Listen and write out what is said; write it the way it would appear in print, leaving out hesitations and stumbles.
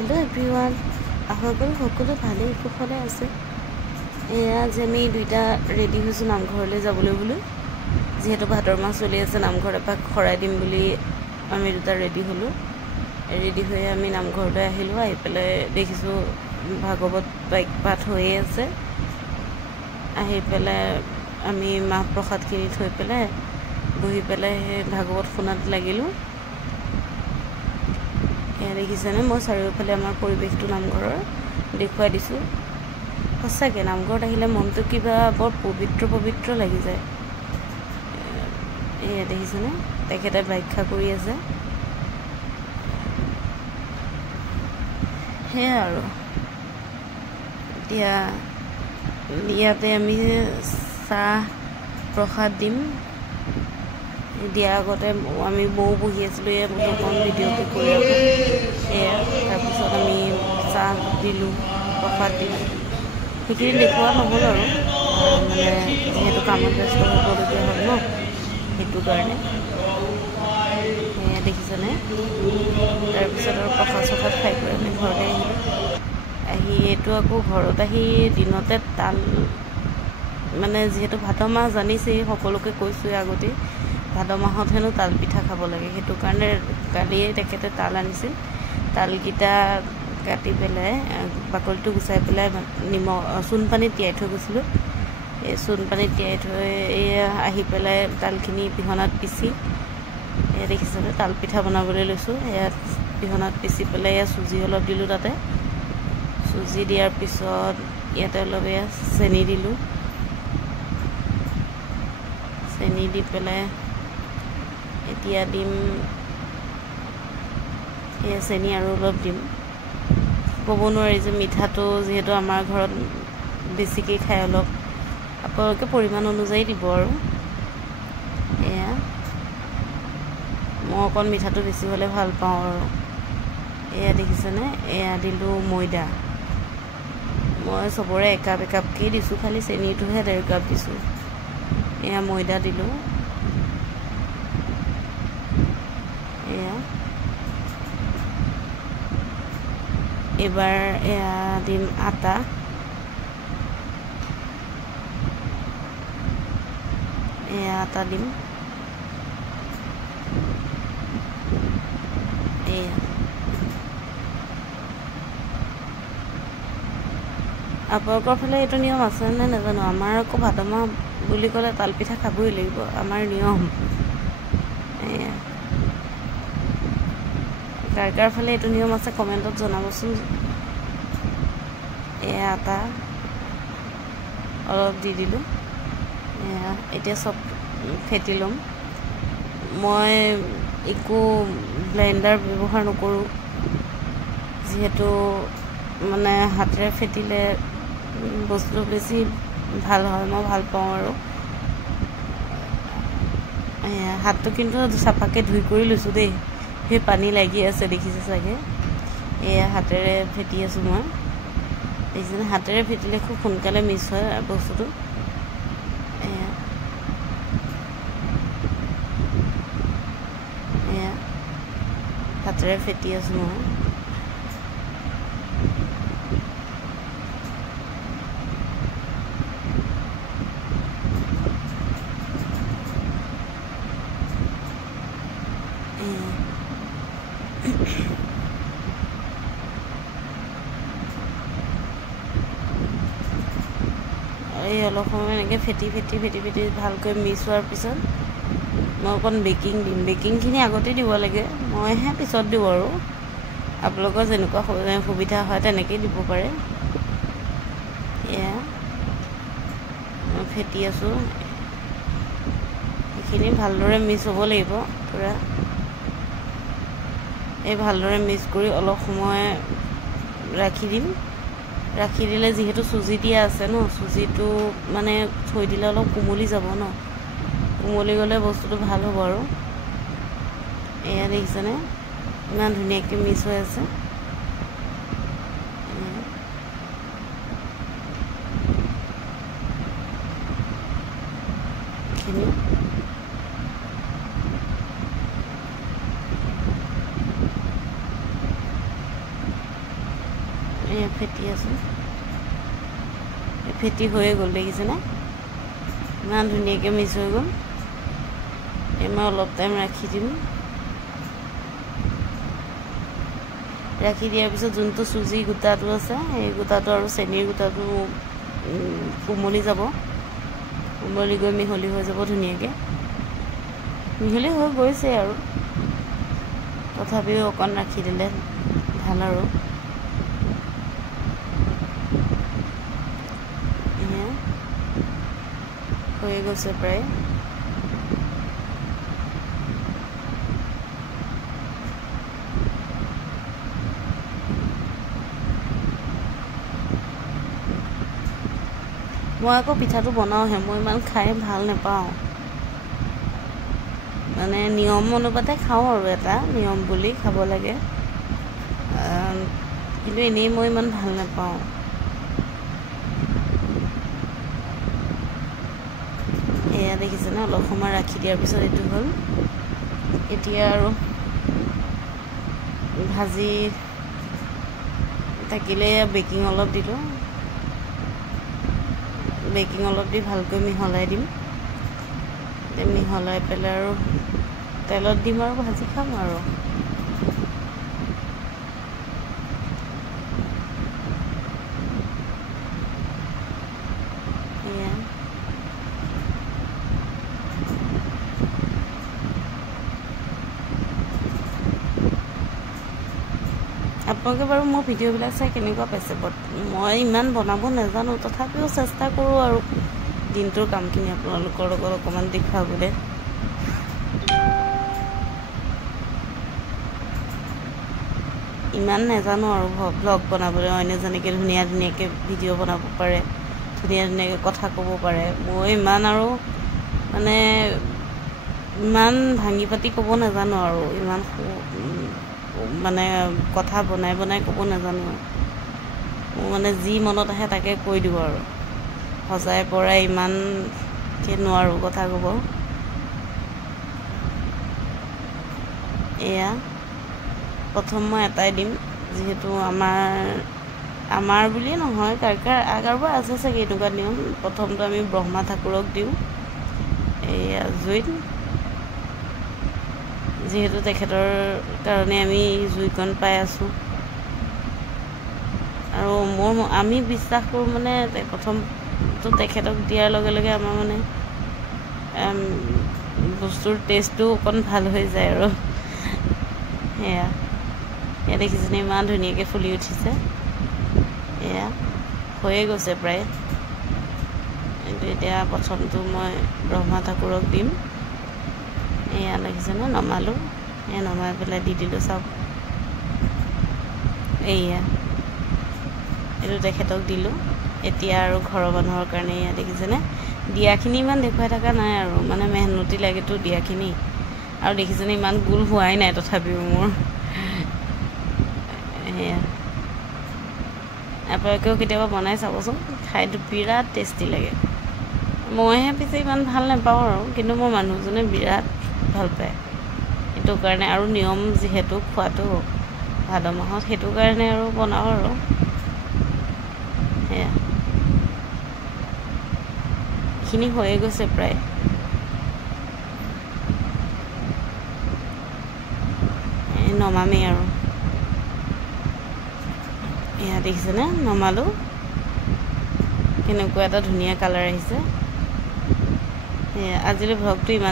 Hello everyone आहोगल সকলো ভালে কুশলে আছে এয়া যে আমি দুইটা ৰেডি হৈছো নামঘৰলৈ যাবলৈ বুলি যেহেতু ভাদৰ মাহ চলি আছে নামঘৰ এপাক খৰাই দিম বুলি আমি দুটা ৰেডি হলো ৰেডি হৈ আমি নামঘৰলৈ আহিলো আহি পেলাই দেখিছো ভাগৱত পাঠ হৈ আছে আহি পেলাই আমি মাহ প্ৰসাদ কিনি থৈ পেলাই বহি পেলাই ভাগৱত শুনাত লাগিলো দেখিছেনে মই চাৰিওফালে আমাৰ পৰিৱেশটো নামঘৰৰ দেখুৱাই দিছোঁ সঁচাকৈ নামঘৰত আহিলে মনটো কিবা বৰ পবিত্ৰ লাগি যায় এয়া দেখিছেনে তেখেতে ব্যাখ্যা কৰি আছে সেয়া আৰু এতিয়া ইয়াতে আমি চাহ প্ৰসাদ দিম দিয়া আগতে আমি বৌ বহি আছিলোঁ এয়া অকণ ভিডিঅ'টো কৰি ৰাখোঁ এয়া তাৰপিছত আমি চাহ দিলোঁ প্ৰসাদ দিলোঁ সেইখিনি দেখুওৱা নহ'ল আৰু মানে যিহেতু কামত ব্যস্ত হ'বলগীয়া হ'ল ন সেইটো কাৰণে সেয়া দেখিছেনে তাৰপিছত আৰু প্ৰসাদ চসাদ খাই কৰি আমি ঘৰলৈ আহিলোঁ আহি এইটো আকৌ ঘৰত আহি দিনতে তাল মানে যিহেতু ভাদ মাহ জানিছেই সকলোকে কৈছোঁৱে আগতেই ভাদ মাহত হেনো তাল পিঠা খাব লাগে সেইটো কাৰণে কালিয়ে তেখেতে তাল আনিছিল তালকেইটা কাটি পেলাই বাকলিটো গুচাই পেলাই চূণ পানীত তিয়াই থৈ গৈছিলোঁ এই চূণ পানীত তিয়াই থৈ এয়া আহি পেলাই তালখিনি পিহনাত পিচি এয়া দেখিছেনে তাল পিঠা বনাবলৈ লৈছোঁ এয়া পিহনাত পিচি পেলাই এয়া চুজি অলপ দিলোঁ তাতে চুজি দিয়াৰ পিছত ইয়াতে অলপ এয়া চেনি দিলোঁ চেনি দি পেলাই এতিয়া দিম এয়া চেনি আৰু অলপ দিম ক'ব নোৱাৰি যে মিঠাটো যিহেতু আমাৰ ঘৰত বেছিকৈ খাই অলপ আপোনালোকে পৰিমাণ অনুযায়ী দিব আৰু এয়া মই অকণ মিঠাটো বেছি হ'লে ভাল পাওঁ আৰু এয়া দেখিছেনে এয়া দিলোঁ ময়দা মই চবৰে একাপকেই দিছোঁ খালি চেনিটোহে 1.5 কাপ দিছোঁ এয়া ময়দা দিলোঁ এয়া এবাৰ এয়া দিম আটা এয়া আটা দিম এয়া আপোনালোকৰ ফালে এইটো নিয়ম আছেনে নাজানো আমাৰ আকৌ ভাদ মাহ বুলি ক'লে তাল পিঠা খাবই লাগিব আমাৰ নিয়ম এয়া কাৰ ফালে এইটো নিয়ম আছে কমেণ্টত জনাবচোন এয়া আটা অলপ দি দিলোঁ এয়া এতিয়া চব ফেটি ল'ম মই একো ব্লেণ্ডাৰ ব্যৱহাৰ নকৰোঁ যিহেতু মানে হাতেৰে ফেটিলে বস্তুটো বেছি ভাল হয় মই ভাল পাওঁ আৰু হাতটো কিন্তু চাফাকৈ ধুই কৰি লৈছোঁ দেই সেই পানী লাগি আছে দেখিছে চাগে এয়া হাতেৰে ফেটি আছোঁ মই দেখিছেনে হাতেৰে ফেটিলে খুব সোনকালে মিক্স হয় বস্তুটো এয়া হাতেৰে ফেটি আছোঁ মই এই অলপ সময় এনেকৈ ফেটি ভালকৈ মিক্স হোৱাৰ পিছত মই অকণ বেকিং দিম বেকিংখিনি আগতেই দিব লাগে মইহে পিছত দিওঁ আৰু আপোনালোকৰ যেনেকুৱা সুবিধা হয় তেনেকৈয়ে দিব পাৰে এয়া মই ফেটি আছোঁ সেইখিনি ভালদৰে মিক্স হ'ব লাগিব পূৰা এই ভালদৰে মিক্স কৰি অলপ সময় ৰাখি দিম ৰাখি দিলে যিহেতু চুজি দিয়া আছে ন চুজিটো মানে থৈ দিলে অলপ কোমলি যাব ন কোমলি গ'লে বস্তুটো ভাল হ'ব আৰু এয়া দেখিছেনে ইমান ধুনীয়াকৈ মিক্স হৈ আছে এইখিনি এয়া ফেটি আছোঁ, ফেটি হৈয়ে গ'ল দেখিছেনে, ইমান ধুনীয়াকৈ মিক্স হৈ গ'ল। মই অলপ টাইম ৰাখি দিম, ৰাখি দিয়াৰ পিছত যোনটো চুজি গোটাটো আছে সেই গোটাটো আৰু চেনিৰ গোটাটো কোমলি যাব, কোমলি গৈ মিহলি হৈ যাব ধুনীয়াকৈ। মিহলি হৈ গৈছে আৰু তথাপিও অকণ ৰাখি দিলে ভাল আৰু। হৈয়ে গৈছে প্ৰায়। মই আকৌ পিঠাটো বনাওঁহে, মই ইমান খাই ভাল নাপাওঁ, মানে নিয়ম অনুপাতে খাওঁ আৰু, এটা নিয়ম বুলি খাব লাগে, কিন্তু এনেই মই ইমান ভাল নাপাওঁ। এয়া দেখিছেনে, অলপ সময় ৰাখি দিয়াৰ পিছত এইটো হ'ল। এতিয়া আৰু ভাজি থাকিলে বেকিং অলপ দিলোঁ, বেকিং অলপ দি ভালকৈ মিহলাই দিম, মিহলাই পেলাই আৰু তেলত দিম আৰু ভাজি খাম আৰু। এয়া আপোনালোকে বাৰু মোৰ ভিডিঅ'বিলাক চাই কেনেকুৱা পাইছে? মই ইমান বনাব নাজানো, তথাপিও চেষ্টা কৰোঁ আৰু দিনটোৰ কামখিনি আপোনালোকৰ লগত অকণমান দেখুৱাবলৈ। ইমান নাজানো আৰু ভ্লগ বনাবলৈ, অন্য যেনেকৈ ধুনীয়া ধুনীয়াকৈ ভিডিঅ' বনাব পাৰে, ধুনীয়া ধুনীয়াকৈ কথা ক'ব পাৰে, মই ইমান আৰু মানে ইমান ভাঙি পাতি ক'ব নাজানো আৰু, ইমান মানে কথা বনাই বনাই ক'ব নাজানো। মোৰ মানে যি মনত আহে তাকে কৈ দিওঁ আৰু, সজাই পৰাই ইমানকৈ নোৱাৰোঁ কথা ক'ব। এয়া প্ৰথম মই এটাই দিম, যিহেতু আমাৰ বুলিয়ে নহয়, কাৰোবাৰ আছে চাগে এনেকুৱা নিয়ম। প্ৰথমটো আমি ব্ৰহ্মা ঠাকুৰক দিওঁ এয়া জুইত, যিহেতু তেখেতৰ কাৰণে আমি জুইকণ পাই আছোঁ। আৰু আমি বিশ্বাস কৰোঁ মানে প্ৰথমটো তেখেতক দিয়াৰ লগে লগে আমাৰ মানে বস্তুৰ টেষ্টটো অকণ ভাল হৈ যায় আৰু। সেয়া দেখিছেনে, ইমান ধুনীয়াকৈ ফুলি উঠিছে। এয়া হৈয়ে গৈছে প্ৰায়। কিন্তু এতিয়া প্ৰথমটো মই ব্ৰহ্মা ঠাকুৰক দিম। এয়া দেখিছেনে, নমালোঁ, এয়া নমাই পেলাই দি দিলোঁ চাওক। এইটো তেখেতক দিলোঁ। এতিয়া আৰু ঘৰৰ মানুহৰ কাৰণে এয়া দেখিছেনে, দিয়াখিনি ইমান দেখুৱাই থকা নাই আৰু, মানে মেহনতি লাগেতো দিয়াখিনি। আৰু দেখিছেনে ইমান গোল হোৱাই নাই তথাপিও মোৰ। সেয়া আপোনালোকেও কেতিয়াবা বনাই চাবচোন, খাইটো বিৰাট টেষ্টি লাগে। মইহে পিছে ইমান ভাল নাপাওঁ আৰু, কিন্তু মোৰ মানুহজনে বিৰাট ভাল পায়। সেইটো কাৰণে আৰু নিয়ম যিহেতু খোৱাটো ভাদ মাহত, সেইটো কাৰণে আৰু বনাওঁ আৰু। সেয়া এইখিনি হৈয়ে গৈছে প্ৰায়। নমামেই আৰু। এয়া দেখিছেনে, নমালোঁ, কেনেকুৱা এটা ধুনীয়া কালাৰ আহিছে। আজিলৈ ভ্লগটো ইমান